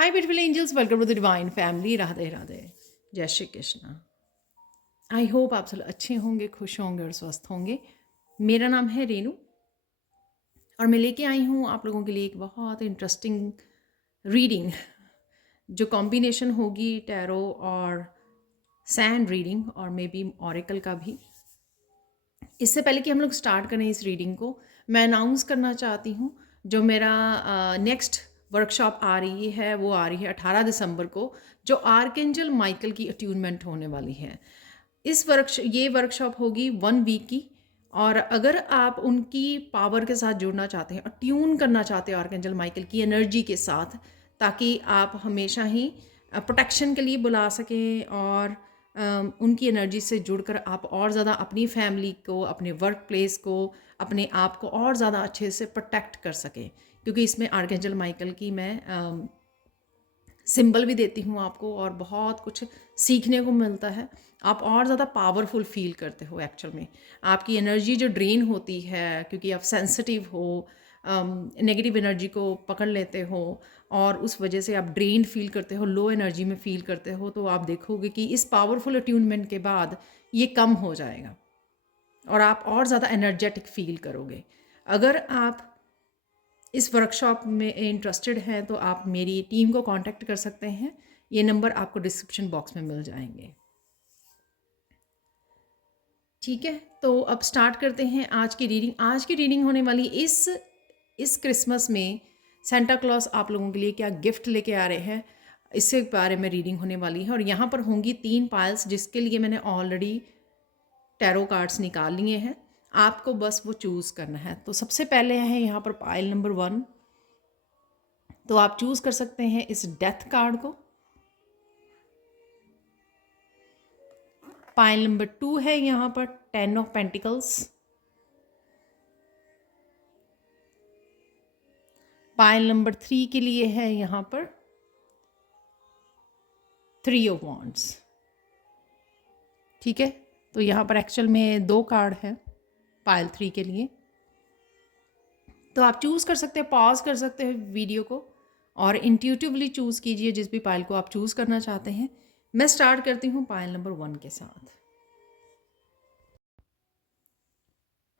Hi beautiful angels, welcome to the divine family. Radhe Radhe, Jai Shri Krishna. I hope आप सब अच्छे होंगे, खुश होंगे और स्वस्थ होंगे। मेरा नाम है रेनू और मैं लेके आई हूँ आप लोगों के लिए एक बहुत इंटरेस्टिंग रीडिंग, जो कॉम्बिनेशन होगी टैरो और सैंड रीडिंग और मे बी ऑरेकल का भी। इससे पहले कि हम लोग स्टार्ट करें इस रीडिंग को, मैं अनाउंस करना चाहती हूँ जो मेरा नेक्स्ट वर्कशॉप आ रही है, वो आ रही है 18 दिसंबर को, जो आर्कएंजल माइकल की अट्यूनमेंट होने वाली है। ये वर्कशॉप होगी 1 वीक की। और अगर आप उनकी पावर के साथ जुड़ना चाहते हैं, अट्यून करना चाहते हैं आर्कएंजल माइकल की एनर्जी के साथ, ताकि आप हमेशा ही प्रोटेक्शन के लिए बुला सकें और उनकी एनर्जी से जुड़कर आप और ज़्यादा अपनी फैमिली को, अपने वर्क प्लेस को, अपने आप को और ज़्यादा अच्छे से प्रोटेक्ट कर सकें। क्योंकि इसमें आर्कएंजल माइकल की मैं सिंबल भी देती हूँ आपको और बहुत कुछ सीखने को मिलता है। आप और ज़्यादा पावरफुल फील करते हो एक्चुअल में। आपकी एनर्जी जो ड्रेन होती है, क्योंकि आप सेंसिटिव हो, नेगेटिव एनर्जी को पकड़ लेते हो और उस वजह से आप ड्रेन फील करते हो, लो एनर्जी में फील करते हो, तो आप देखोगे कि इस पावरफुल अट्यूनमेंट के बाद ये कम हो जाएगा और आप और ज़्यादा एनर्जेटिक फील करोगे। अगर आप इस वर्कशॉप में इंटरेस्टेड हैं तो आप मेरी टीम को कांटेक्ट कर सकते हैं। ये नंबर आपको डिस्क्रिप्शन बॉक्स में मिल जाएंगे। ठीक है, तो अब स्टार्ट करते हैं आज की रीडिंग। आज की रीडिंग होने वाली इस क्रिसमस में सेंटा क्लॉज आप लोगों के लिए क्या गिफ्ट लेके आ रहे हैं, इससे बारे में रीडिंग होने वाली है। और यहाँ पर होंगी 3 पाइल्स, जिसके लिए मैंने ऑलरेडी टैरो कार्ड्स निकाल लिए हैं। आपको बस वो चूज़ करना है। तो सबसे पहले है यहाँ पर पाइल नंबर 1। तो आप चूज़ कर सकते हैं इस डेथ कार्ड को। पाइल नंबर 2 है यहाँ पर 10 ऑफ पेंटिकल्स। पाइल नंबर 3 के लिए है यहाँ पर 3 ऑफ वॉन्ड्स। ठीक है, तो यहाँ पर एक्चुअल में 2 कार्ड हैं पाइल 3 के लिए। तो आप चूज़ कर सकते हैं, पॉज कर सकते हैं वीडियो को और इंट्यूटिवली चूज़ कीजिए जिस भी पाइल को आप चूज़ करना चाहते हैं। मैं स्टार्ट करती हूँ पाइल नंबर 1 के साथ।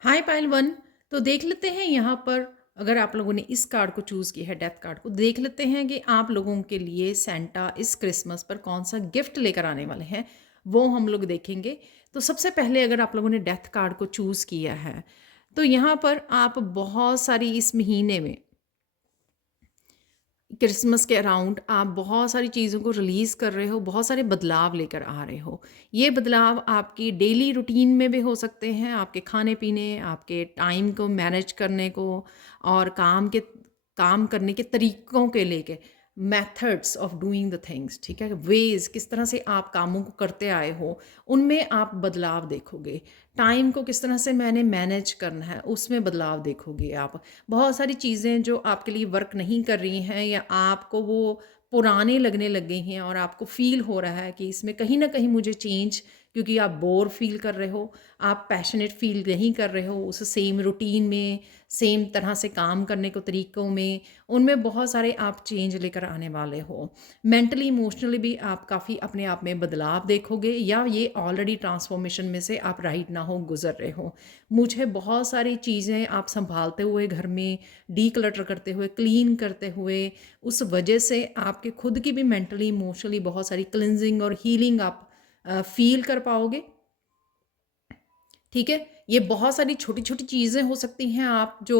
हाय पाइल 1। तो देख लेते हैं यहाँ पर, अगर आप लोगों ने इस कार्ड को चूज़ किया है, डेथ कार्ड को, देख लेते हैं कि आप लोगों के लिए सेंटा इस क्रिसमस पर कौन सा गिफ्ट लेकर आने वाले हैं, वो हम लोग देखेंगे। तो सबसे पहले अगर आप लोगों ने डेथ कार्ड को चूज़ किया है, तो यहाँ पर आप बहुत सारी इस महीने में, क्रिसमस के अराउंड, आप बहुत सारी चीज़ों को रिलीज़ कर रहे हो, बहुत सारे बदलाव लेकर आ रहे हो। ये बदलाव आपकी डेली रूटीन में भी हो सकते हैं, आपके खाने पीने, आपके टाइम को मैनेज करने को और काम करने के तरीक़ों के लेके, methods of doing the things, ठीक है, वेज़, किस तरह से आप कामों को करते आए हो, उनमें आप बदलाव देखोगे। टाइम को किस तरह से मैंने मैनेज करना है, उसमें बदलाव देखोगे आप। बहुत सारी चीज़ें जो आपके लिए वर्क नहीं कर रही हैं या आपको वो पुराने लगने लग गई हैं और आपको फ़ील हो रहा है कि इसमें कहीं न कहीं मुझे चेंज, क्योंकि आप बोर फ़ील कर रहे हो, आप पैशनेट फ़ील नहीं कर रहे हो उस सेम रूटीन में, सेम तरह से काम करने को तरीक़ों में, उनमें बहुत सारे आप चेंज लेकर आने वाले हो। मेंटली, इमोशनली भी आप काफ़ी अपने आप में बदलाव देखोगे, या ये ऑलरेडी ट्रांसफॉर्मेशन में से आप राइट ना हो गुज़र रहे हो। मुझे बहुत सारी चीज़ें आप संभालते हुए, घर में डीक्लटर करते हुए, क्लीन करते हुए, उस वजह से आपके खुद की भी मेंटली, इमोशनली बहुत सारी क्लिनजिंग और हीलिंग आप फील कर पाओगे। ठीक है, ये बहुत सारी छोटी-छोटी चीज़ें हो सकती हैं आप जो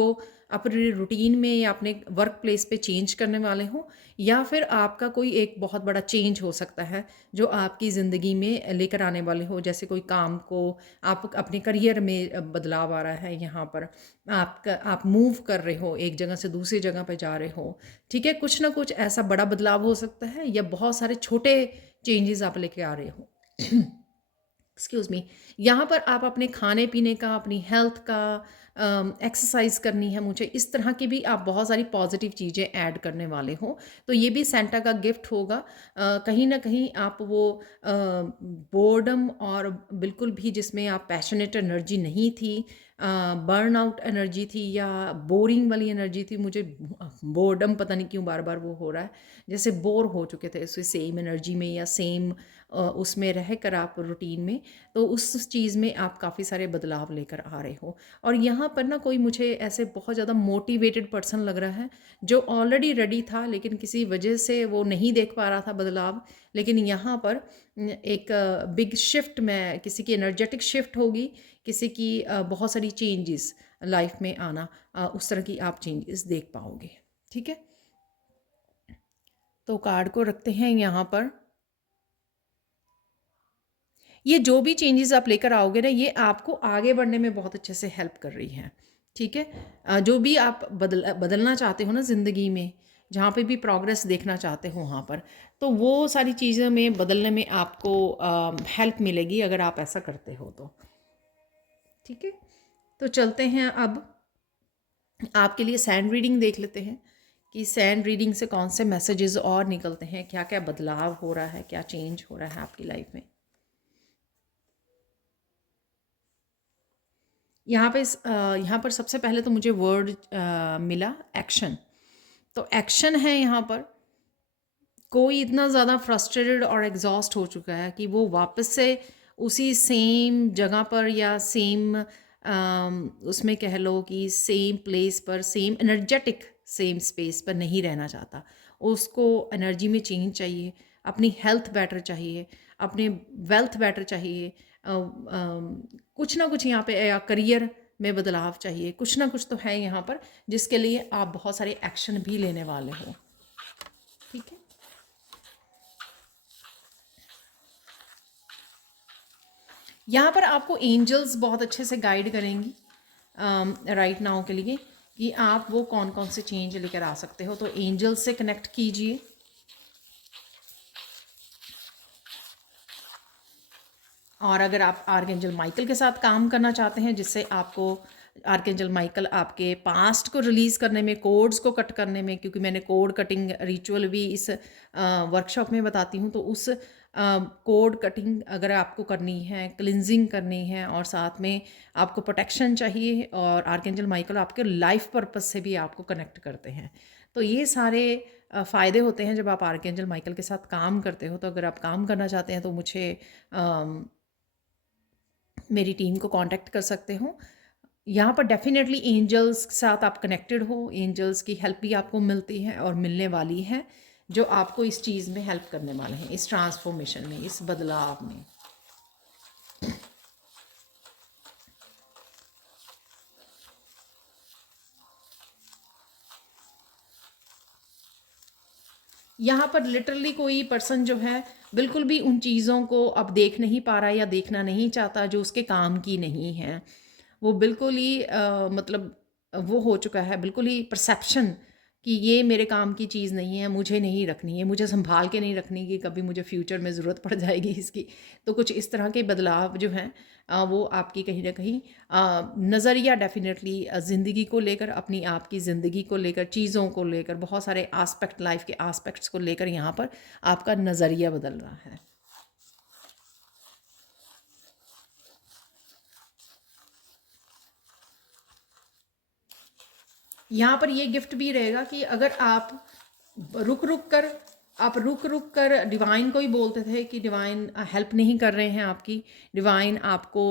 अपने रूटीन में या अपने वर्क प्लेस पे चेंज करने वाले हो, या फिर आपका कोई एक बहुत बड़ा चेंज हो सकता है जो आपकी ज़िंदगी में लेकर आने वाले हो। जैसे कोई काम को आप अपने करियर में बदलाव आ रहा है, यहाँ पर आप मूव कर रहे हो, एक जगह से दूसरी जगह पे जा रहे हो। ठीक है, कुछ ना कुछ ऐसा बड़ा बदलाव हो सकता है या बहुत सारे छोटे चेंजेस आप लेके आ रहे हो। Excuse me. यहाँ पर आप अपने खाने-पीने का, अपनी हेल्थ का, एक्सरसाइज करनी है मुझे, इस तरह की भी आप बहुत सारी पॉजिटिव चीज़ें ऐड करने वाले हो। तो ये भी सेंटा का गिफ्ट होगा। कहीं ना कहीं आप वो बोर्डम और बिल्कुल भी जिसमें आप पैशनेट एनर्जी नहीं थी, बर्न आउट एनर्जी थी या बोरिंग वाली एनर्जी थी, मुझे बोर्डम पता नहीं क्यों बार बार वो हो रहा है, जैसे बोर हो चुके थे उस सेम एनर्जी में या सेम उसमें रह कर आप रूटीन में, तो उस चीज़ में आप काफ़ी सारे बदलाव लेकर आ रहे हो। और यहाँ पर ना कोई मुझे ऐसे बहुत ज़्यादा मोटिवेटेड पर्सन लग रहा है जो ऑलरेडी रेडी था लेकिन किसी वजह से वो नहीं देख पा रहा था बदलाव। लेकिन यहाँ पर एक बिग शिफ्ट में किसी की एनर्जेटिक शिफ्ट होगी, किसी की बहुत सारी चेंजेस लाइफ में आना, उस तरह की आप चेंजेस देख पाओगे। ठीक है, तो कार्ड को रखते हैं यहाँ पर। ये जो भी चेंजेस आप लेकर आओगे ना, ये आपको आगे बढ़ने में बहुत अच्छे से हेल्प कर रही है। ठीक है, जो भी आप बदलना चाहते हो ना ज़िंदगी में, जहाँ पे भी प्रोग्रेस देखना चाहते हो वहाँ पर, तो वो सारी चीज़ें में बदलने में आपको हेल्प मिलेगी अगर आप ऐसा करते हो तो। ठीक है, तो चलते हैं अब आपके लिए सैंड रीडिंग देख लेते हैं कि सैंड रीडिंग से कौन से मैसेजेस और निकलते हैं, क्या क्या बदलाव हो रहा है, क्या चेंज हो रहा है आपकी लाइफ में। यहाँ पर सबसे पहले तो मुझे वर्ड मिला एक्शन। तो एक्शन है यहाँ पर, कोई इतना ज़्यादा फ्रस्ट्रेटेड और एग्जॉस्ट हो चुका है कि वो वापस से उसी सेम जगह पर या सेम उसमें कह लो कि सेम प्लेस पर, सेम एनर्जेटिक सेम स्पेस पर नहीं रहना चाहता। उसको एनर्जी में चेंज चाहिए, अपनी हेल्थ बेटर चाहिए, अपने वेल्थ बेटर चाहिए, कुछ ना कुछ यहाँ पे, या करियर में बदलाव चाहिए, कुछ ना कुछ तो है यहाँ पर जिसके लिए आप बहुत सारे एक्शन भी लेने वाले हो। ठीक है, यहाँ पर आपको एंजल्स बहुत अच्छे से गाइड करेंगी राइट नाउ के लिए कि आप वो कौन कौन से चेंज लेकर आ सकते हो। तो एंजल्स से कनेक्ट कीजिए। और अगर आप आर्कएंजल माइकल के साथ काम करना चाहते हैं, जिससे आपको आर्कएंजल माइकल आपके पास्ट को रिलीज़ करने में, कोड्स को कट करने में, क्योंकि मैंने कोड कटिंग रिचुअल भी इस वर्कशॉप में बताती हूँ, तो उस कोड कटिंग अगर आपको करनी है, क्लिनजिंग करनी है और साथ में आपको प्रोटेक्शन चाहिए, और आर्कएंजल माइकल आपके लाइफ पर्पस से भी आपको कनेक्ट करते हैं। तो ये सारे फ़ायदे होते हैं जब आप आर्कएंजल माइकल के साथ काम करते हो। तो अगर आप काम करना चाहते हैं तो मुझे मेरी टीम को कांटेक्ट कर सकते हो। यहाँ पर डेफिनेटली एंजल्स के साथ आप कनेक्टेड हो, एंजल्स की हेल्प भी आपको मिलती है और मिलने वाली है, जो आपको इस चीज़ में हेल्प करने वाले हैं, इस ट्रांसफॉर्मेशन में, इस बदलाव में। यहाँ पर लिटरली कोई पर्सन जो है बिल्कुल भी उन चीज़ों को अब देख नहीं पा रहा है या देखना नहीं चाहता जो उसके काम की नहीं है। वो बिल्कुल ही मतलब वो हो चुका है, बिल्कुल ही परसेप्शन कि ये मेरे काम की चीज़ नहीं है, मुझे नहीं रखनी है, मुझे संभाल के नहीं रखनी कि कभी मुझे फ्यूचर में ज़रूरत पड़ जाएगी इसकी। तो कुछ इस तरह के बदलाव जो हैं वो आपकी कहीं ना कहीं नज़रिया डेफिनेटली ज़िंदगी को लेकर, अपनी आपकी ज़िंदगी को लेकर, चीज़ों को लेकर, बहुत सारे आस्पेक्ट, लाइफ के आस्पेक्ट्स को लेकर यहाँ पर आपका नज़रिया बदल रहा है। यहाँ पर ये गिफ्ट भी रहेगा कि अगर आप रुक रुक कर डिवाइन को ही बोलते थे कि डिवाइन हेल्प नहीं कर रहे हैं आपकी, डिवाइन आपको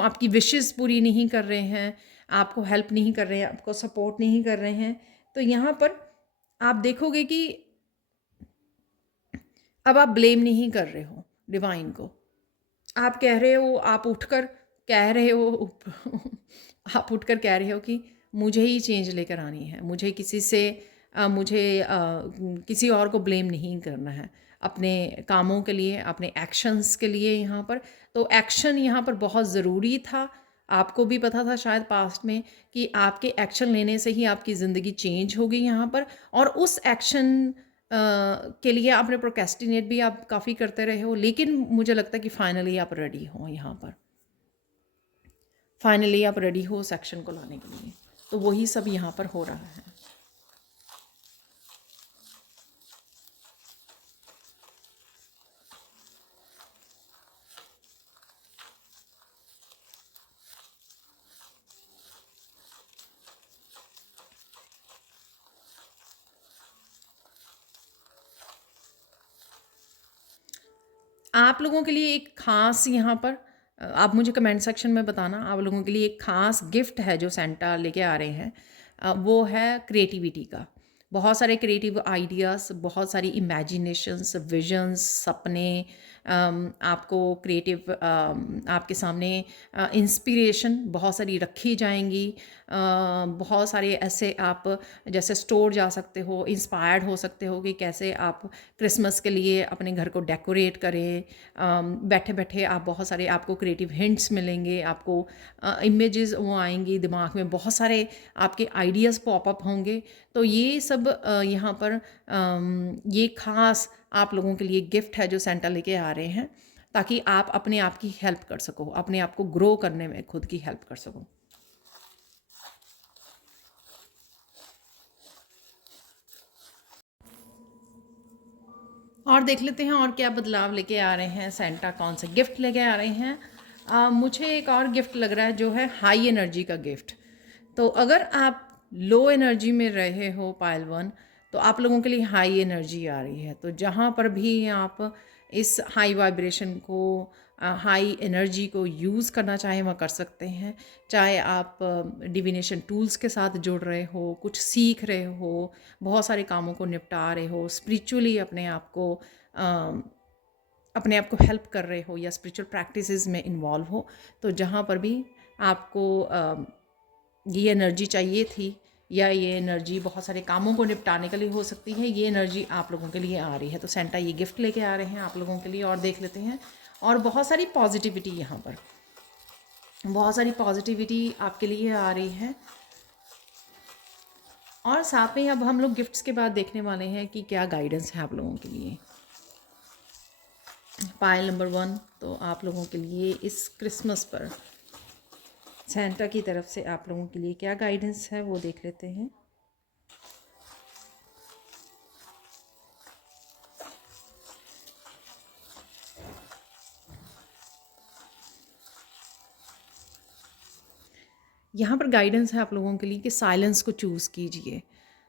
आपकी विशेस पूरी नहीं कर रहे हैं, आपको हेल्प नहीं कर रहे हैं, आपको सपोर्ट नहीं कर रहे हैं, तो यहाँ पर आप देखोगे कि अब आप ब्लेम नहीं कर रहे हो डिवाइन को। आप कह रहे हो, आप उठकर कह रहे हो आप उठकर कह रहे हो कि मुझे ही चेंज लेकर आनी है, मुझे किसी से मुझे किसी और को ब्लेम नहीं करना है अपने कामों के लिए, अपने एक्शंस के लिए यहाँ पर। तो एक्शन यहाँ पर बहुत ज़रूरी था। आपको भी पता था शायद पास्ट में कि आपके एक्शन लेने से ही आपकी ज़िंदगी चेंज होगी यहाँ पर। और उस एक्शन के लिए आपने प्रोक्रेस्टिनेट भी आप काफ़ी करते रहे हो, लेकिन मुझे लगता है कि फाइनली आप रेडी हो यहाँ पर। फाइनली आप रेडी हो सेक्शन को लाने के लिए। तो वही सब यहाँ पर हो रहा है। आप लोगों के लिए एक ख़ास यहाँ पर आप मुझे कमेंट सेक्शन में बताना, आप लोगों के लिए एक ख़ास गिफ्ट है जो सेंटा लेके आ रहे हैं। वो है क्रिएटिविटी का। बहुत सारे क्रिएटिव आइडियाज़, बहुत सारी इमेजिनेशंस, विजन्स, सपने, आपको क्रिएटिव आपके सामने इंस्पिरेशन बहुत सारी रखी जाएंगी। बहुत सारे ऐसे आप जैसे स्टोर जा सकते हो, इंस्पायर्ड हो सकते हो कि कैसे आप क्रिसमस के लिए अपने घर को डेकोरेट करें। बैठे बैठे आप बहुत सारे आपको क्रिएटिव हिंट्स मिलेंगे, आपको इमेजेस वो आएंगी दिमाग में, बहुत सारे आपके आइडियाज़ पॉपअप होंगे। तो ये सब यहाँ पर ये ख़ास आप लोगों के लिए गिफ्ट है जो सेंटा लेके आ रहे हैं, ताकि आप अपने आप की हेल्प कर सको, अपने आप को ग्रो करने में खुद की हेल्प कर सको। और देख लेते हैं और क्या बदलाव लेके आ रहे हैं सेंटा, कौन से गिफ्ट लेके आ रहे हैं। मुझे एक और गिफ्ट लग रहा है जो है हाई एनर्जी का गिफ्ट। तो अगर आप लो एनर्जी में रहे हो पायल वन, तो आप लोगों के लिए हाई एनर्जी आ रही है। तो जहाँ पर भी आप इस हाई वाइब्रेशन को, हाई एनर्जी को यूज़ करना चाहें वह कर सकते हैं। चाहे आप डिविनेशन टूल्स के साथ जुड़ रहे हो, कुछ सीख रहे हो, बहुत सारे कामों को निपटा रहे हो, स्पिरिचुअली अपने आप को हेल्प कर रहे हो, या स्पिरिचुअल प्रैक्टिसेस में इन्वॉल्व हो, तो जहाँ पर भी आपको ये एनर्जी चाहिए थी, या ये एनर्जी बहुत सारे कामों को निपटाने के लिए हो सकती है, ये एनर्जी आप लोगों के लिए आ रही है। तो सेंटा ये गिफ्ट लेके आ रहे हैं आप लोगों के लिए। और देख लेते हैं, और बहुत सारी पॉजिटिविटी, यहाँ पर बहुत सारी पॉजिटिविटी आपके लिए आ रही है। और साथ में अब हम लोग गिफ्ट्स के बाद देखने वाले हैं कि क्या गाइडेंस है आप लोगों के लिए। पायल नंबर 1, तो आप लोगों के लिए इस क्रिसमस पर सेंटा की तरफ से आप लोगों के लिए क्या गाइडेंस है वो देख लेते हैं। यहाँ पर गाइडेंस है आप लोगों के लिए कि साइलेंस को चूज़ कीजिए।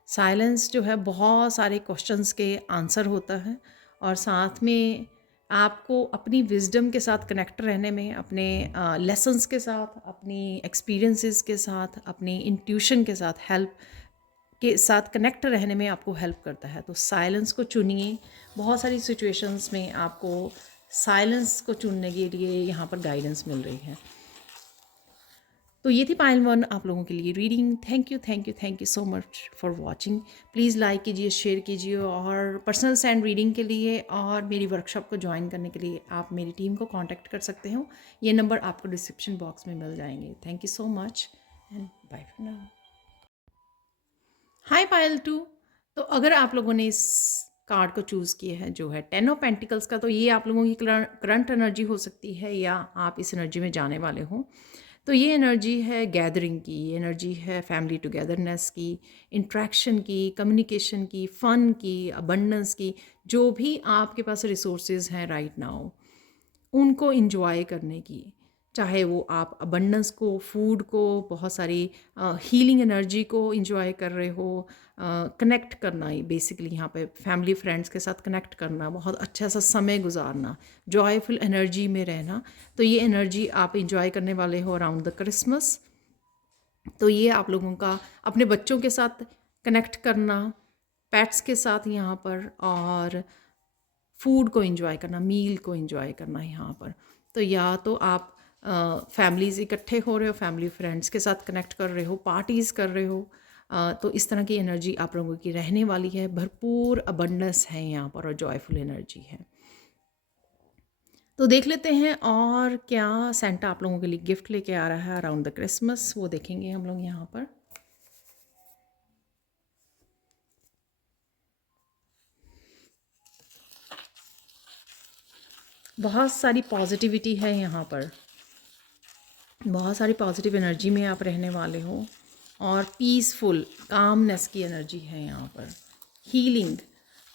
साइलेंस जो है बहुत सारे क्वेश्चंस के आंसर होता है, और साथ में आपको अपनी विजडम के साथ कनेक्ट रहने में, अपने लेसन्स के साथ, अपनी एक्सपीरियंसेस के साथ, अपनी इंट्यूशन के साथ कनेक्ट रहने में आपको हेल्प करता है। तो साइलेंस को चुनिए। बहुत सारी सिचुएशंस में आपको साइलेंस को चुनने के लिए यहाँ पर गाइडेंस मिल रही है। तो ये थी पायल 1 आप लोगों के लिए reading. Thank you so much for watching. Please like कीजिए, शेयर कीजिए, और पर्सनल सैंड रीडिंग के लिए और मेरी वर्कशॉप को ज्वाइन करने के लिए आप मेरी टीम को कांटेक्ट कर सकते हो। ये नंबर आपको डिस्क्रिप्शन बॉक्स में मिल जाएंगे। Thank you so much and bye for now. Hi Payal 2। तो अगर आप लोगों ने इस कार्ड को चूज़ किया है जो है 10 ऑफ पेंटिकल्स का, तो ये आप लोगों की करंट एनर्जी हो सकती है, या आप इस एनर्जी में जाने वाले हो। तो ये एनर्जी है गैदरिंग की, ये एनर्जी है फैमिली टुगेदरनेस की, इंट्रैक्शन की, कम्युनिकेशन की, फ़न की, अबंडेंस की। जो भी आपके पास रिसोर्सेज हैं राइट नाउ, उनको इंजॉय करने की। चाहे वो आप अबंडेंस को, फूड को, बहुत सारी हीलिंग एनर्जी को इंजॉय कर रहे हो, कनेक्ट करना, ही बेसिकली यहाँ पे फैमिली फ्रेंड्स के साथ कनेक्ट करना, बहुत अच्छा सा समय गुजारना, जॉयफुल एनर्जी में रहना। तो ये एनर्जी आप इंजॉय करने वाले हो अराउंड द क्रिसमस। तो ये आप लोगों का अपने बच्चों के साथ कनेक्ट करना, पेट्स के साथ यहाँ पर, और फूड को एंजॉय करना, मील को एंजॉय करना यहाँ पर। तो या तो आप फैमिलीज़ इकट्ठे हो रहे हो, फैमिली फ्रेंड्स के साथ कनेक्ट कर रहे हो, पार्टीज़ कर रहे हो, तो इस तरह की एनर्जी आप लोगों की रहने वाली है। भरपूर अबंडेंस है यहाँ पर और जॉयफुल एनर्जी है। तो देख लेते हैं और क्या सेंटा आप लोगों के लिए गिफ्ट लेके आ रहा है अराउंड द क्रिसमस, वो देखेंगे हम लोग यहाँ पर। बहुत सारी पॉजिटिविटी है यहाँ पर। बहुत सारी पॉजिटिव एनर्जी में आप रहने वाले हो और पीसफुल कामनेस की एनर्जी है यहाँ पर। हीलिंग,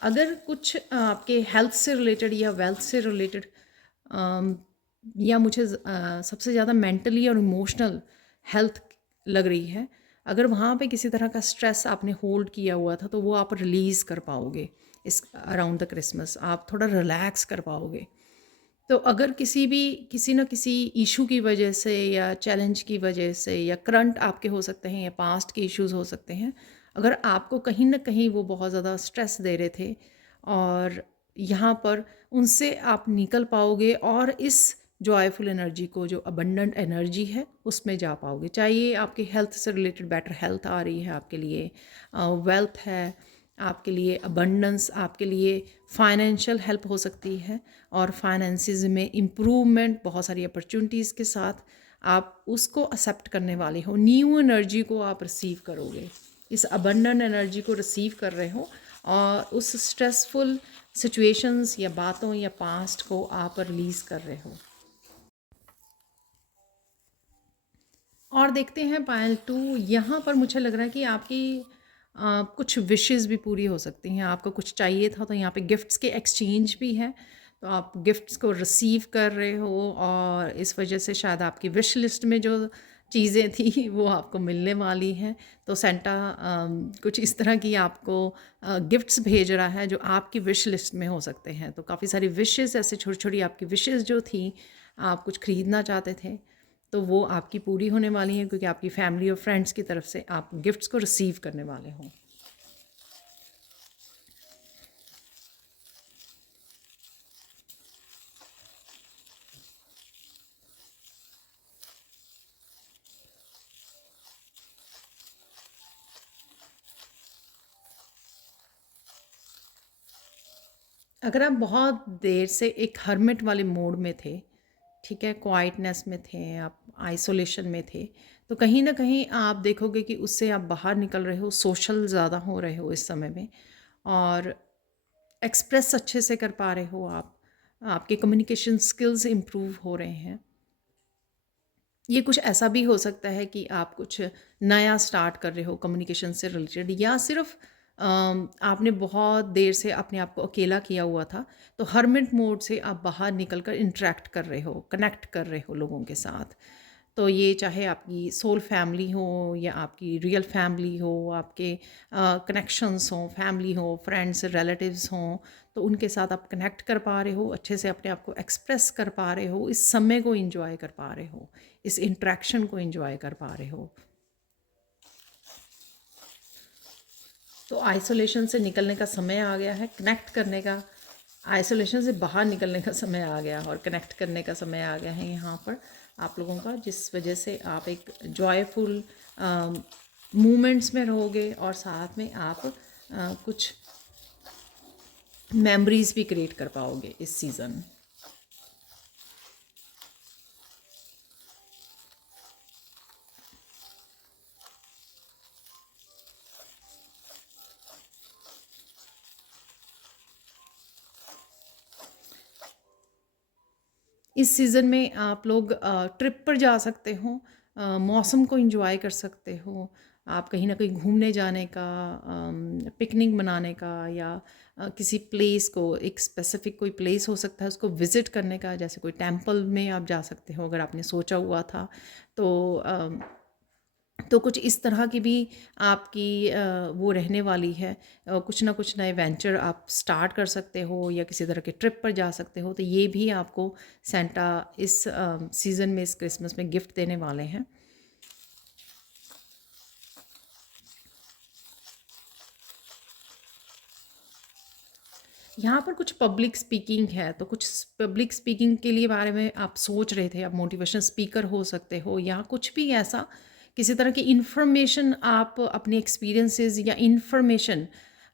अगर कुछ आपके हेल्थ से रिलेटेड या वेल्थ से रिलेटेड, या मुझे सबसे ज़्यादा मेंटली और इमोशनल हेल्थ लग रही है, अगर वहाँ पे किसी तरह का स्ट्रेस आपने होल्ड किया हुआ था तो वो आप रिलीज़ कर पाओगे। इस अराउंड द क्रिसमस आप थोड़ा रिलैक्स कर पाओगे। तो अगर किसी न किसी इशू की वजह से या चैलेंज की वजह से या करंट आपके हो सकते हैं या पास्ट के इश्यूज हो सकते हैं, अगर आपको कहीं न कहीं वो बहुत ज़्यादा स्ट्रेस दे रहे थे, और यहाँ पर उनसे आप निकल पाओगे और इस जॉयफुल एनर्जी को, जो अबंडेंट एनर्जी है, उसमें जा पाओगे। चाहे ये आपकी हेल्थ से रिलेटेड बेटर हेल्थ आ रही है आपके लिए, वेल्थ है आपके लिए, अबंडेंस आपके लिए, फाइनेंशियल हेल्प हो सकती है, और फाइनेंसिस में इम्प्रूवमेंट, बहुत सारी अपॉर्चुनिटीज़ के साथ आप उसको एक्सेप्ट करने वाले हो। न्यू एनर्जी को आप रिसीव करोगे, इस अबंडेंट एनर्जी को रिसीव कर रहे हो, और उस स्ट्रेसफुल सिचुएशंस या बातों या पास्ट को आप रिलीज़ कर रहे हो। और देखते हैं पायल टू, यहाँ पर मुझे लग रहा है कि आपकी कुछ विशेस भी पूरी हो सकती हैं। आपको कुछ चाहिए था तो यहाँ पे गिफ्ट्स के एक्सचेंज भी है, तो आप गिफ्ट्स को रिसीव कर रहे हो, और इस वजह से शायद आपकी विश लिस्ट में जो चीज़ें थी वो आपको मिलने वाली हैं। तो सेंटा कुछ इस तरह की आपको गिफ्ट्स भेज रहा है जो आपकी विश लिस्ट में हो सकते हैं। तो काफ़ी सारी विशेस, ऐसे छोटी छोटी आपकी विशेस जो थी, आप कुछ ख़रीदना चाहते थे, तो वो आपकी पूरी होने वाली हैं, क्योंकि आपकी फैमिली और फ्रेंड्स की तरफ से आप गिफ्ट्स को रिसीव करने वाले हो। अगर आप बहुत देर से एक हर्मिट वाले मोड में थे, ठीक है, क्वाइटनेस में थे, आप आइसोलेशन में थे, तो कहीं ना कहीं आप देखोगे कि उससे आप बाहर निकल रहे हो, सोशल ज़्यादा हो रहे हो इस समय में, और एक्सप्रेस अच्छे से कर पा रहे हो आप, आपके कम्युनिकेशन स्किल्स इम्प्रूव हो रहे हैं। ये कुछ ऐसा भी हो सकता है कि आप कुछ नया स्टार्ट कर रहे हो कम्युनिकेशन से रिलेटेड, या सिर्फ आपने बहुत देर से अपने आप को अकेला किया हुआ था, तो हर्मिट मोड से आप बाहर निकल कर इंटरेक्ट कर रहे हो, कनेक्ट कर रहे हो लोगों के साथ। तो ये चाहे आपकी सोल फैमिली हो या आपकी रियल फैमिली हो, आपके कनेक्शंस हों, फैमिली हो, फ्रेंड्स, रिलेटिव्स हों, तो उनके साथ आप कनेक्ट कर पा रहे हो, अच्छे से अपने आप को एक्सप्रेस कर पा रहे हो, इस समय को एंजॉय कर पा रहे हो, इस इंट्रैक्शन को एंजॉय कर पा रहे हो। तो आइसोलेशन से निकलने का समय आ गया है, कनेक्ट करने का, आइसोलेशन से बाहर निकलने का समय आ गया और कनेक्ट करने का समय आ गया है यहाँ पर आप लोगों का, जिस वजह से आप एक जॉयफुल मूवमेंट्स में रहोगे, और साथ में आप कुछ मेमोरीज भी क्रिएट कर पाओगे इस सीज़न। इस सीज़न में आप लोग ट्रिप पर जा सकते हो, मौसम को एंजॉय कर सकते हो, आप कहीं ना कहीं घूमने जाने का, पिकनिक मनाने का, या किसी प्लेस को, एक स्पेसिफिक कोई प्लेस हो सकता है उसको विज़िट करने का, जैसे कोई टेंपल में आप जा सकते हो अगर आपने सोचा हुआ था। तो तो कुछ इस तरह की भी आपकी वो रहने वाली है, कुछ ना कुछ नए वेंचर आप स्टार्ट कर सकते हो, या किसी तरह के ट्रिप पर जा सकते हो, तो ये भी आपको सेंटा इस सीज़न में, इस क्रिसमस में गिफ्ट देने वाले हैं। यहाँ पर कुछ पब्लिक स्पीकिंग है, तो कुछ पब्लिक स्पीकिंग के लिए बारे में आप सोच रहे थे, आप मोटिवेशनल स्पीकर हो सकते हो, या कुछ भी ऐसा, किसी तरह की इन्फॉर्मेशन आप अपने एक्सपीरियंसेस या इन्फॉर्मेशन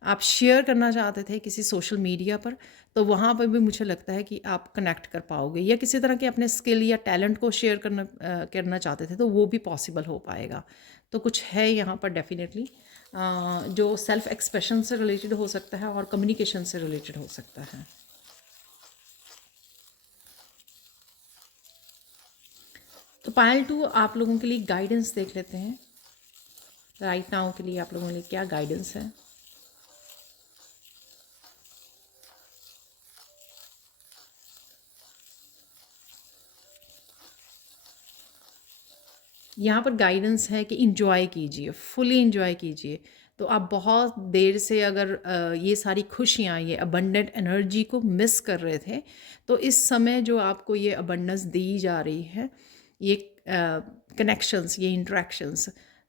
आप शेयर करना चाहते थे किसी सोशल मीडिया पर, तो वहाँ पर भी मुझे लगता है कि आप कनेक्ट कर पाओगे, या किसी तरह के अपने स्किल या टैलेंट को शेयर करना चाहते थे, तो वो भी पॉसिबल हो पाएगा। तो कुछ है यहाँ पर डेफिनेटली जो सेल्फ एक्सप्रेशन से रिलेटेड हो सकता है और कम्युनिकेशन से रिलेटेड हो सकता है। तो पायल 2 आप लोगों के लिए गाइडेंस देख लेते हैं। राइट नाउ के लिए आप लोगों के लिए क्या गाइडेंस है। यहाँ पर गाइडेंस है कि इंजॉय कीजिए, फुली इंजॉय कीजिए। तो आप बहुत देर से अगर ये सारी खुशियाँ, ये अबंडेंट एनर्जी को मिस कर रहे थे, तो इस समय जो आपको ये अबंडेंस दी जा रही है, ये कनेक्शंस, ये इंटरेक्शंस,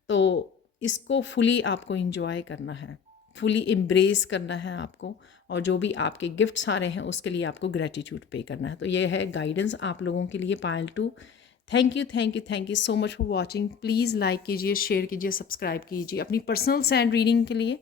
तो इसको फुली आपको इंजॉय करना है, फुली एम्ब्रेस करना है आपको। और जो भी आपके गिफ्ट्स आ रहे हैं उसके लिए आपको ग्रेटिट्यूड पे करना है। तो ये है गाइडेंस आप लोगों के लिए पायल 2। Thank you, thank you, thank you so much for watching. Please like कीजिए, शेयर कीजिए, सब्सक्राइब कीजिए अपनी पर्सनल सैंड रीडिंग के लिए।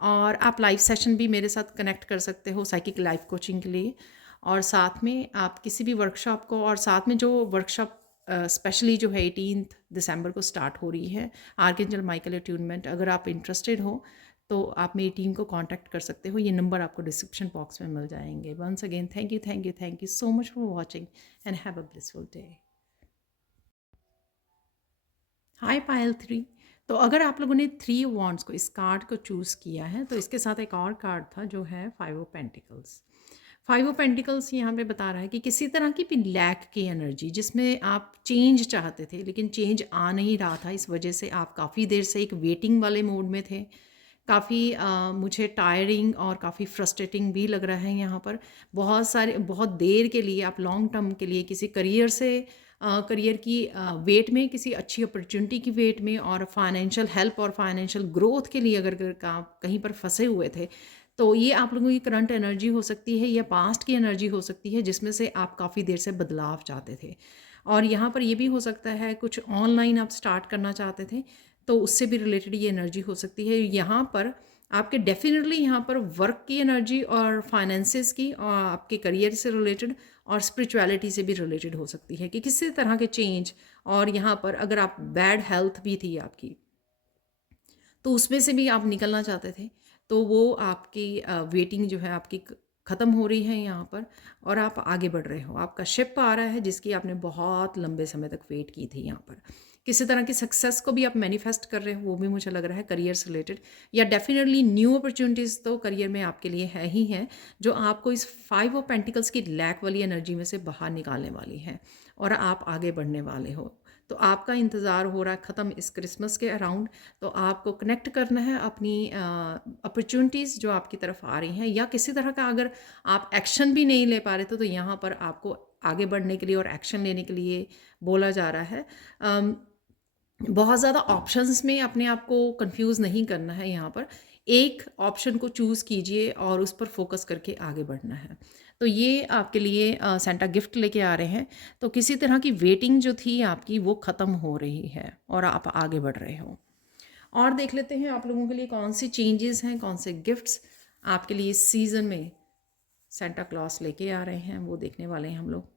और आप लाइव सेशन भी मेरे साथ कनेक्ट कर सकते हो साइकिक लाइफ कोचिंग के लिए। और साथ में आप किसी भी वर्कशॉप को, और साथ में जो वर्कशॉप स्पेशली जो है 18 दिसंबर को स्टार्ट हो रही है, आर्कएंजल माइकल अट्यूनमेंट, अगर आप इंटरेस्टेड हो तो आप मेरी टीम को कांटेक्ट कर सकते हो। ये नंबर आपको डिस्क्रिप्शन बॉक्स में मिल जाएंगे। Once again thank you, thank you, thank you so much for watching and have a blissful day. Hi Payal 3। तो अगर आप लोगों ने 3 वॉन्ड्स को, इस कार्ड को चूज़ किया है, तो इसके साथ एक और कार्ड था जो है 5 ऑफ पेंटिकल्स। 5 ऑफ पेंटिकल्स यहाँ पे बता रहा है कि किसी तरह की भी लैक की एनर्जी, जिसमें आप चेंज चाहते थे लेकिन चेंज आ नहीं रहा था, इस वजह से आप काफ़ी देर से एक वेटिंग वाले मोड में थे। काफ़ी मुझे टायरिंग और काफ़ी फ्रस्ट्रेटिंग भी लग रहा है यहाँ पर। बहुत देर के लिए आप लॉन्ग टर्म के लिए किसी करियर की वेट में, किसी अच्छी अपॉर्चुनिटी की वेट में, और फाइनेंशियल हेल्प और फाइनेंशियल ग्रोथ के लिए अगर आप कहीं पर फंसे हुए थे, तो ये आप लोगों की करंट एनर्जी हो सकती है या पास्ट की एनर्जी हो सकती है, जिसमें से आप काफ़ी देर से बदलाव चाहते थे। और यहाँ पर ये भी हो सकता है कुछ ऑनलाइन आप स्टार्ट करना चाहते थे, तो उससे भी रिलेटेड ये एनर्जी हो सकती है। यहाँ पर आपके डेफिनेटली यहाँ पर वर्क की एनर्जी और फाइनेंसेस की और आपके करियर से रिलेटेड और स्पिरिचुअलिटी से भी रिलेटेड हो सकती है कि किसी तरह के चेंज। और यहाँ पर अगर आप बैड हेल्थ भी थी आपकी, तो उसमें से भी आप निकलना चाहते थे, तो वो आपकी वेटिंग जो है आपकी ख़त्म हो रही है यहाँ पर, और आप आगे बढ़ रहे हो। आपका शिप आ रहा है जिसकी आपने बहुत लंबे समय तक वेट की थी। यहाँ पर किसी तरह की सक्सेस को भी आप मैनिफेस्ट कर रहे हो, वो भी मुझे लग रहा है करियर से रिलेटेड, या डेफिनेटली न्यू अपॉर्चुनिटीज़ तो करियर में आपके लिए है ही है, जो आपको इस 5 ऑफ पेंटिकल्स की लैक वाली एनर्जी में से बाहर निकालने वाली है और आप आगे बढ़ने वाले हो। तो आपका इंतज़ार हो रहा है ख़त्म इस क्रिसमस के अराउंड। तो आपको कनेक्ट करना है अपनी अपॉर्चुनिटीज़ जो आपकी तरफ आ रही हैं, या किसी तरह का अगर आप एक्शन भी नहीं ले पा रहे थे, तो यहाँ पर आपको आगे बढ़ने के लिए और एक्शन लेने के लिए बोला जा रहा है। बहुत ज़्यादा ऑप्शंस में अपने आप को कंफ्यूज नहीं करना है। यहाँ पर एक ऑप्शन को चूज़ कीजिए और उस पर फोकस करके आगे बढ़ना है। तो ये आपके लिए सेंटा गिफ्ट लेके आ रहे हैं। तो किसी तरह की वेटिंग जो थी आपकी वो ख़त्म हो रही है और आप आगे बढ़ रहे हो। और देख लेते हैं आप लोगों के लिए कौन सी चेंजेस हैं, कौन से गिफ्ट्स आपके लिए इस सीज़न में सेंटा क्लॉस लेके आ रहे हैं, वो देखने वाले हैं हम लोग।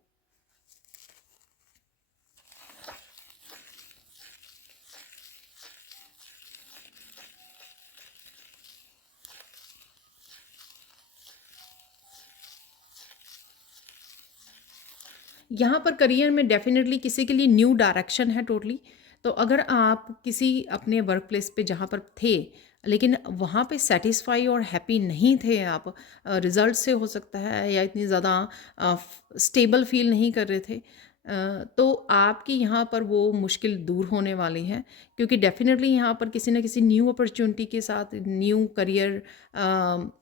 यहाँ पर करियर में डेफिनेटली किसी के लिए न्यू डायरेक्शन है टोटली। तो अगर आप किसी अपने वर्क प्लेस पे जहाँ पर थे, लेकिन वहाँ पे सेटिस्फाई और हैप्पी नहीं थे आप, रिज़ल्ट से हो सकता है, या इतनी ज़्यादा स्टेबल फील नहीं कर रहे थे, तो आपकी यहाँ पर वो मुश्किल दूर होने वाली है। क्योंकि डेफिनेटली यहाँ पर किसी न किसी न्यू अपॉर्चुनिटी के साथ, न्यू करियर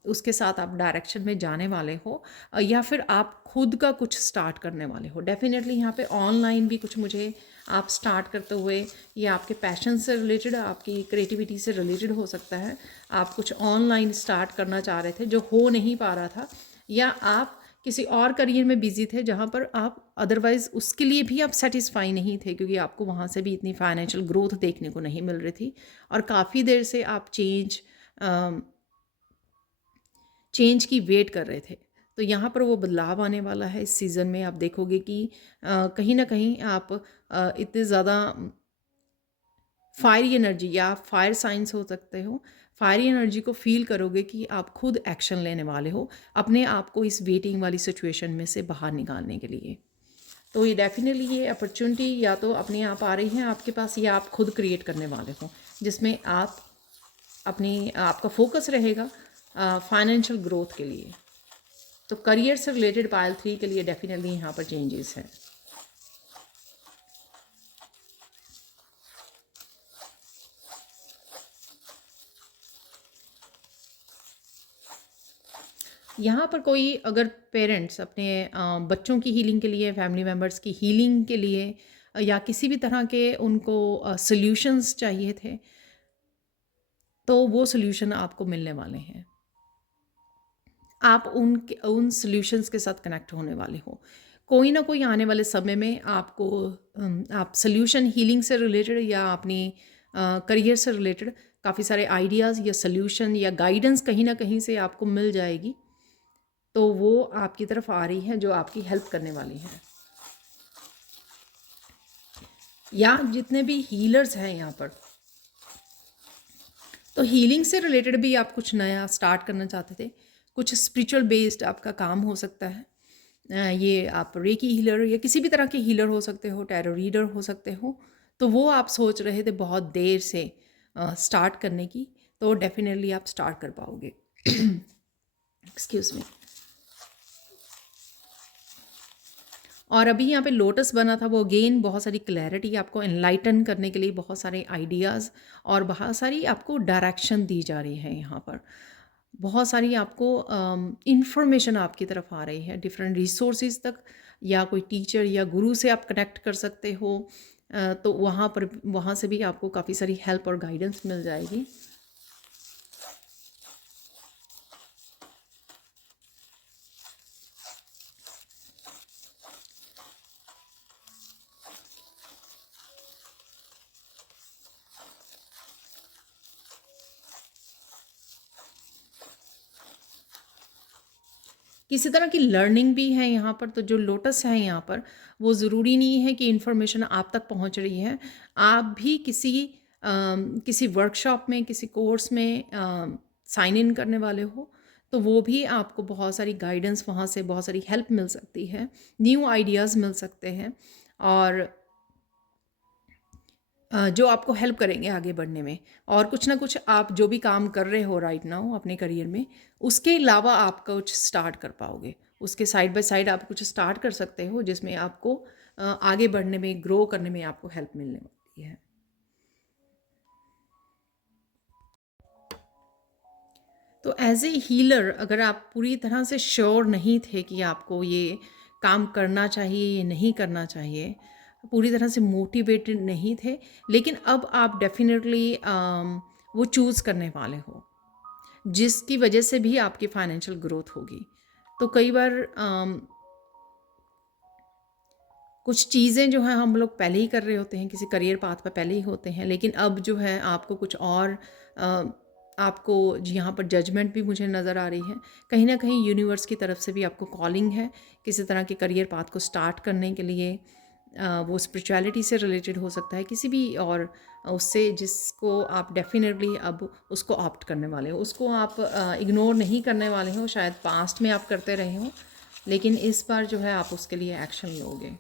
उसके साथ आप डायरेक्शन में जाने वाले हो, या फिर आप खुद का कुछ स्टार्ट करने वाले हो। डेफिनेटली यहाँ पे ऑनलाइन भी कुछ मुझे आप स्टार्ट करते हुए, ये आपके पैशन से रिलेटेड, आपकी क्रिएटिविटी से रिलेटेड हो सकता है। आप कुछ ऑनलाइन स्टार्ट करना चाह रहे थे जो हो नहीं पा रहा था, या आप किसी और करियर में बिजी थे जहाँ पर आप अदरवाइज़ उसके लिए भी आप सेटिस्फाई नहीं थे, क्योंकि आपको वहाँ से भी इतनी फाइनेंशियल ग्रोथ देखने को नहीं मिल रही थी, और काफ़ी देर से आप चेंज की वेट कर रहे थे। तो यहाँ पर वो बदलाव आने वाला है इस सीज़न में। आप देखोगे कि कहीं ना कहीं आप इतने ज़्यादा फायरी एनर्जी, या फायर साइंस हो सकते हो, फायरी एनर्जी को फील करोगे कि आप खुद एक्शन लेने वाले हो अपने आप को इस वेटिंग वाली सिचुएशन में से बाहर निकालने के लिए। तो ये डेफिनेटली ये अपॉर्चुनिटी या तो अपने आप आ रही है आपके पास, या आप खुद क्रिएट करने वाले हो, जिसमें आप अपनी आपका फोकस रहेगा फाइनेंशियल ग्रोथ के लिए। तो करियर से रिलेटेड पायल 3 के लिए डेफिनेटली यहाँ पर चेंजेस हैं। यहाँ पर कोई अगर पेरेंट्स अपने बच्चों की हीलिंग के लिए, फैमिली मेम्बर्स की हीलिंग के लिए, या किसी भी तरह के उनको सॉल्यूशंस चाहिए थे, तो वो सॉल्यूशन आपको मिलने वाले हैं। आप उन सॉल्यूशंस के साथ कनेक्ट होने वाले हो। कोई ना कोई आने वाले समय में आपको आप सॉल्यूशन हीलिंग से रिलेटेड या अपनी करियर से रिलेटेड काफ़ी सारे आइडियाज़ या सॉल्यूशन या गाइडेंस कहीं ना कहीं से आपको मिल जाएगी। तो वो आपकी तरफ आ रही है जो आपकी हेल्प करने वाली है। या जितने भी हीलर्स हैं यहाँ पर, तो हीलिंग से रिलेटेड भी आप कुछ नया स्टार्ट करना चाहते थे, कुछ स्पिरिचुअल बेस्ड आपका काम हो सकता है। ये आप रेकी हीलर या किसी भी तरह के हीलर हो सकते हो, टैरो रीडर हो सकते हो। तो वो आप सोच रहे थे बहुत देर से स्टार्ट करने की, तो डेफिनेटली आप स्टार्ट कर पाओगे। Excuse me. और अभी यहाँ पे लोटस बना था, वो अगेन बहुत सारी क्लैरिटी आपको एनलाइटन करने के लिए, बहुत सारे आइडियाज़ और बहुत सारी आपको डायरेक्शन दी जा रही है। यहाँ पर बहुत सारी आपको इंफॉर्मेशन आपकी तरफ आ रही है, डिफरेंट रिसोर्सेज तक, या कोई टीचर या गुरु से आप कनेक्ट कर सकते हो। तो वहाँ से भी आपको काफ़ी सारी हेल्प और गाइडेंस मिल जाएगी। किसी तरह की लर्निंग भी है यहाँ पर। तो जो लोटस है यहाँ पर, वो ज़रूरी नहीं है कि इन्फॉर्मेशन आप तक पहुँच रही है। आप भी किसी वर्कशॉप में, किसी कोर्स में साइन इन करने वाले हो, तो वो भी आपको बहुत सारी गाइडेंस, वहाँ से बहुत सारी हेल्प मिल सकती है, न्यू आइडियाज़ मिल सकते हैं, और जो आपको हेल्प करेंगे आगे बढ़ने में। और कुछ ना कुछ आप जो भी काम कर रहे हो राइट नाउ अपने करियर में, उसके अलावा आप कुछ स्टार्ट कर पाओगे। उसके साइड बाय साइड आप कुछ स्टार्ट कर सकते हो, जिसमें आपको आगे बढ़ने में, ग्रो करने में आपको हेल्प मिलने वाली है। तो एज ए हीलर, अगर आप पूरी तरह से श्योर नहीं थे कि आपको ये काम करना चाहिए, ये नहीं करना चाहिए, पूरी तरह से मोटिवेटेड नहीं थे, लेकिन अब आप डेफिनेटली वो चूज़ करने वाले हो, जिसकी वजह से भी आपकी फाइनेंशियल ग्रोथ होगी। तो कई बार कुछ चीज़ें जो हैं हम लोग पहले ही कर रहे होते हैं, किसी करियर पाथ पर पहले ही होते हैं, लेकिन अब जो है आपको कुछ और आपको यहाँ पर जजमेंट भी मुझे नज़र आ रही है। कहीं ना कहीं यूनिवर्स की तरफ से भी आपको कॉलिंग है किसी तरह के करियर पाथ को स्टार्ट करने के लिए। वो स्पिरिचुअलिटी से रिलेटेड हो सकता है, किसी भी और उससे जिसको आप डेफिनेटली अब उसको ऑप्ट करने वाले हो, उसको आप इग्नोर नहीं करने वाले हो। शायद पास्ट में आप करते रहे हो, लेकिन इस बार जो है आप उसके लिए एक्शन लोगे।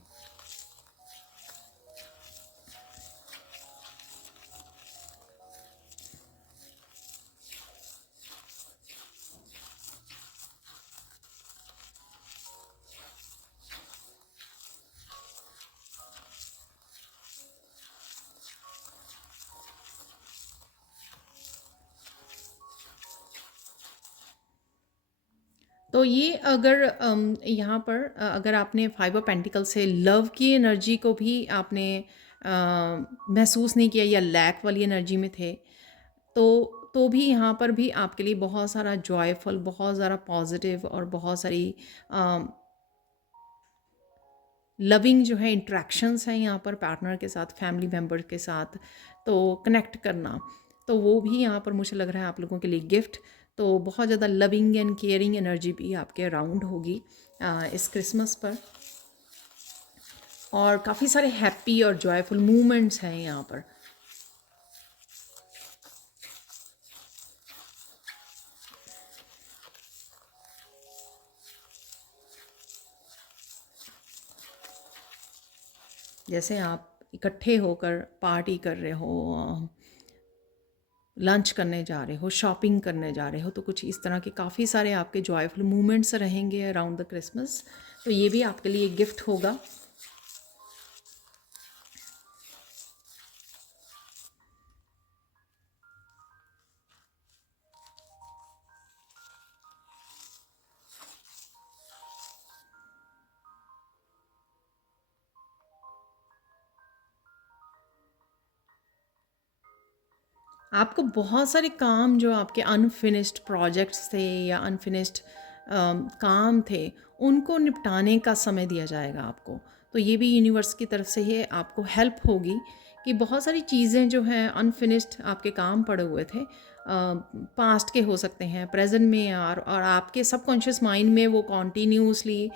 तो ये अगर यहाँ पर अगर आपने 5 ऑफ पेंटिकल से लव की एनर्जी को भी आपने महसूस नहीं किया, या लैक वाली एनर्जी में थे, तो भी यहाँ पर भी आपके लिए बहुत सारा जॉयफुल, बहुत ज़्यादा पॉजिटिव और बहुत सारी लविंग जो है इंट्रैक्शंस हैं यहाँ पर पार्टनर के साथ, फैमिली मेम्बर के साथ, तो कनेक्ट करना, तो वो भी यहाँ पर मुझे लग रहा है आप लोगों के लिए गिफ्ट। तो बहुत ज़्यादा लविंग एंड केयरिंग एनर्जी भी आपके अराउंड होगी इस क्रिसमस पर, और काफ़ी सारे हैप्पी और जॉयफुल मोमेंट्स हैं यहाँ पर। जैसे आप इकट्ठे होकर पार्टी कर रहे हो, लंच करने जा रहे हो, शॉपिंग करने जा रहे हो, तो कुछ इस तरह के काफ़ी सारे आपके जॉयफुल मोमेंट्स रहेंगे अराउंड द क्रिसमस। तो ये भी आपके लिए गिफ्ट होगा। आपको बहुत सारे काम जो आपके अनफिनिश्ड प्रोजेक्ट्स थे या अनफिनिश्ड काम थे, उनको निपटाने का समय दिया जाएगा आपको। तो ये भी यूनिवर्स की तरफ से ही आपको हेल्प होगी कि बहुत सारी चीज़ें जो हैं अनफिनिश्ड आपके काम पड़े हुए थे, पास्ट के हो सकते हैं, प्रेजेंट में, और आपके सबकॉन्शियस माइंड में वो कॉन्टीन्यूसली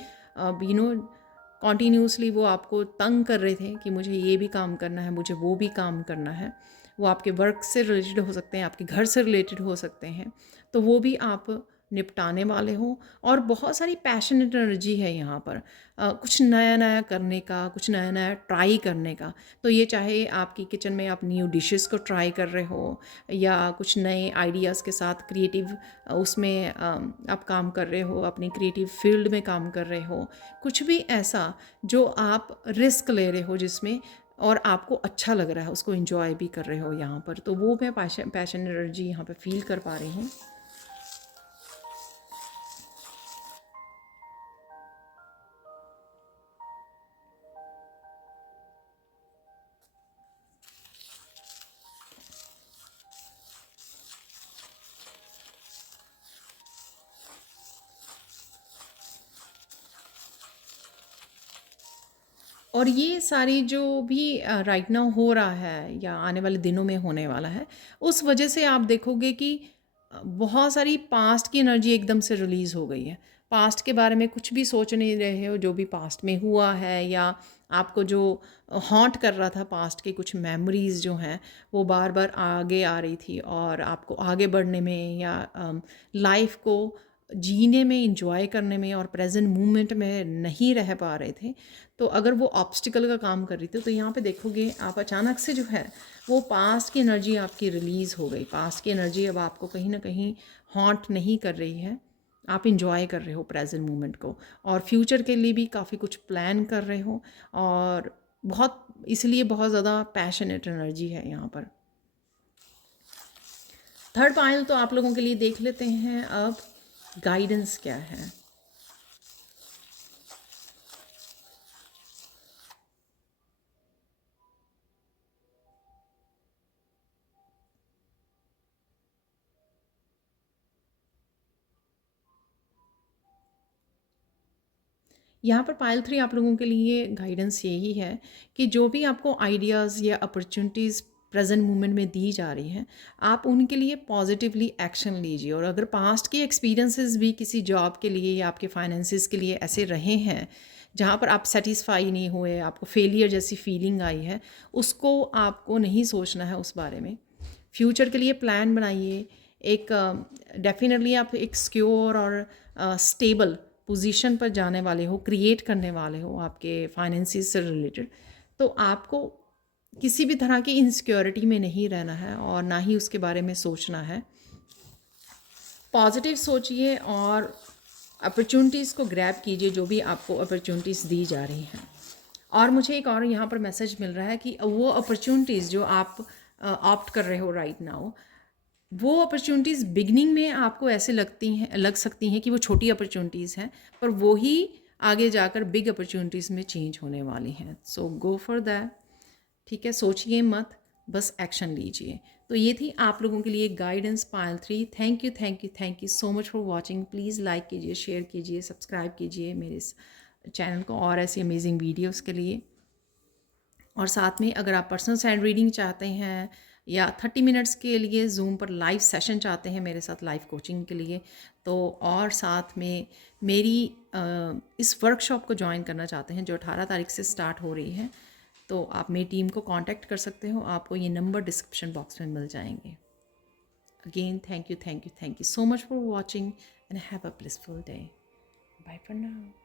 कॉन्टीन्यूसली वो आपको तंग कर रहे थे कि मुझे ये भी काम करना है, मुझे वो भी काम करना है। वो आपके वर्क से रिलेटेड हो सकते हैं, आपके घर से रिलेटेड हो सकते हैं, तो वो भी आप निपटाने वाले हो। और बहुत सारी पैशनेट एनर्जी है यहाँ पर, कुछ नया नया करने का, कुछ नया नया ट्राई करने का। तो ये चाहे आपकी किचन में आप न्यू डिशेस को ट्राई कर रहे हो, या कुछ नए आइडियाज़ के साथ क्रिएटिव उसमें आप काम कर रहे हो, अपनी क्रिएटिव फील्ड में काम कर रहे हो, कुछ भी ऐसा जो आप रिस्क ले रहे हो जिसमें, और आपको अच्छा लग रहा है, उसको एंजॉय भी कर रहे हो यहाँ पर, तो वो मैं पैशन एनर्जी यहाँ पे फील कर पा रही हूँ। और ये सारी जो भी राइट नाउ हो रहा है या आने वाले दिनों में होने वाला है, उस वजह से आप देखोगे कि बहुत सारी पास्ट की एनर्जी एकदम से रिलीज़ हो गई है। पास्ट के बारे में कुछ भी सोच नहीं रहे हो, जो भी पास्ट में हुआ है, या आपको जो हॉन्ट कर रहा था पास्ट की कुछ मेमोरीज़ जो हैं, वो बार बार आगे आ रही थी और आपको आगे बढ़ने में या लाइफ को जीने में, इंजॉय करने में और प्रेजेंट मोमेंट में नहीं रह पा रहे थे। तो अगर वो ऑब्स्टिकल का काम कर रही थी, तो यहाँ पे देखोगे आप अचानक से जो है वो पास्ट की एनर्जी आपकी रिलीज़ हो गई। पास्ट की एनर्जी अब आपको कहीं ना कहीं हॉन्ट नहीं कर रही है, आप इंजॉय कर रहे हो प्रेजेंट मोमेंट को, और फ्यूचर के लिए भी काफ़ी कुछ प्लान कर रहे हो, और बहुत इसलिए बहुत ज़्यादा पैशनेट एनर्जी है यहाँ पर। थर्ड पाइल तो आप लोगों के लिए देख लेते हैं अब गाइडेंस क्या है। यहाँ पर पाइल 3 आप लोगों के लिए गाइडेंस यही है कि जो भी आपको आइडियाज़ या अपॉर्चुनिटीज़ प्रेजेंट मोमेंट में दी जा रही हैं, आप उनके लिए पॉजिटिवली एक्शन लीजिए। और अगर पास्ट के एक्सपीरियंसेस भी किसी जॉब के लिए या आपके फाइनेंसिस के लिए ऐसे रहे हैं जहाँ पर आप सेटिस्फाई नहीं हुए, आपको फेलियर जैसी फीलिंग आई है, उसको आपको नहीं सोचना है उस बारे में। फ्यूचर के लिए प्लान बनाइए। एक डेफिनेटली आप एक सिक्योर और स्टेबल पोजीशन पर जाने वाले हो, क्रिएट करने वाले हो आपके फाइनेंसिस से रिलेटेड। तो आपको किसी भी तरह की इनसिक्योरिटी में नहीं रहना है और ना ही उसके बारे में सोचना है। पॉजिटिव सोचिए और अपॉर्चुनिटीज़ को ग्रैब कीजिए, जो भी आपको अपॉर्चुनिटीज़ दी जा रही हैं। और मुझे एक और यहाँ पर मैसेज मिल रहा है कि वो अपॉर्चुनिटीज़ जो आप ऑप्ट कर रहे हो राइट नाउ, वो अपॉर्चुनिटीज़ बिगनिंग में आपको ऐसे लग सकती हैं कि वो छोटी अपॉर्चुनिटीज़ हैं, पर वो ही आगे जाकर बिग अपॉर्चुनिटीज़ में चेंज होने वाली हैं। सो गो फॉर दैट। ठीक है, सोचिए मत, बस एक्शन लीजिए। तो ये थी आप लोगों के लिए guidance pile 3। Thank you, thank you, thank you so much for watching. Please like कीजिए, शेयर कीजिए, सब्सक्राइब कीजिए मेरे इस चैनल को और ऐसी अमेजिंग वीडियोस के लिए। और साथ में अगर आप पर्सनल साइड रीडिंग चाहते हैं या 30 मिनट्स के लिए जूम पर लाइव सेशन चाहते हैं मेरे साथ लाइव कोचिंग के लिए, तो और साथ में मेरी इस वर्कशॉप को ज्वाइन करना चाहते हैं जो 18 तारीख से स्टार्ट हो रही है, तो आप मेरी टीम को कांटेक्ट कर सकते हो। आपको ये नंबर डिस्क्रिप्शन बॉक्स में मिल जाएंगे। Again thank you, thank you, thank you so much for watching and have a blissful day. Bye for now.